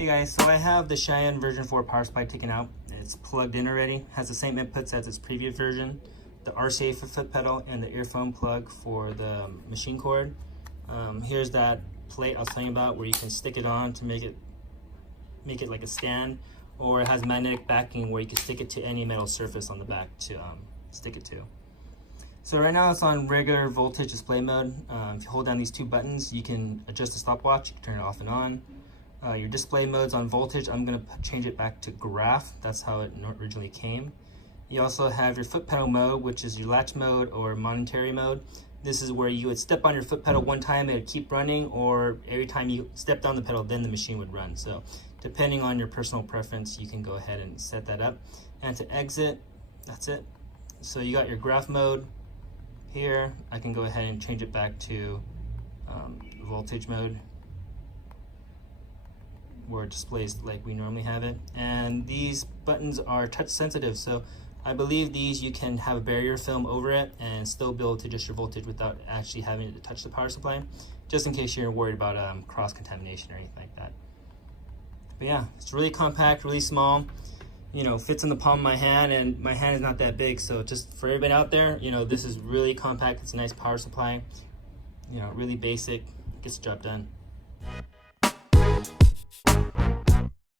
Hey guys, so I have the Cheyenne version 4 power supply taken out. It's plugged in already, has the same inputs as its previous version, the RCA for foot pedal and the earphone plug for the machine cord. Here's that plate I was telling you about where you can stick it on to make it like a stand, or it has magnetic backing where you can stick it to any metal surface on the back to stick it to. So right now it's on regular voltage display mode. If you hold down these two buttons, you can adjust the stopwatch, you can turn it off and on. Your display mode's on voltage. I'm going to change it back to graph. That's how it originally came. You also have your foot pedal mode, which is your latch mode or momentary mode. This is where you would step on your foot pedal one time, it would keep running, or every time you step down the pedal, then the machine would run. So depending on your personal preference, you can go ahead and set that up. And to exit, that's it. So you got your graph mode here. I can go ahead and change it back to voltage mode, where it displays like we normally have it. And these buttons are touch sensitive, so I believe these you can have a barrier film over it and still be able to adjust your voltage without actually having to touch the power supply, just in case you're worried about cross-contamination or anything like that. But yeah, it's really compact, really small, you know, fits in the palm of my hand, and my hand is not that big, so just for everybody out there, you know, this is really compact. It's a nice power supply, you know, really basic, gets the job done.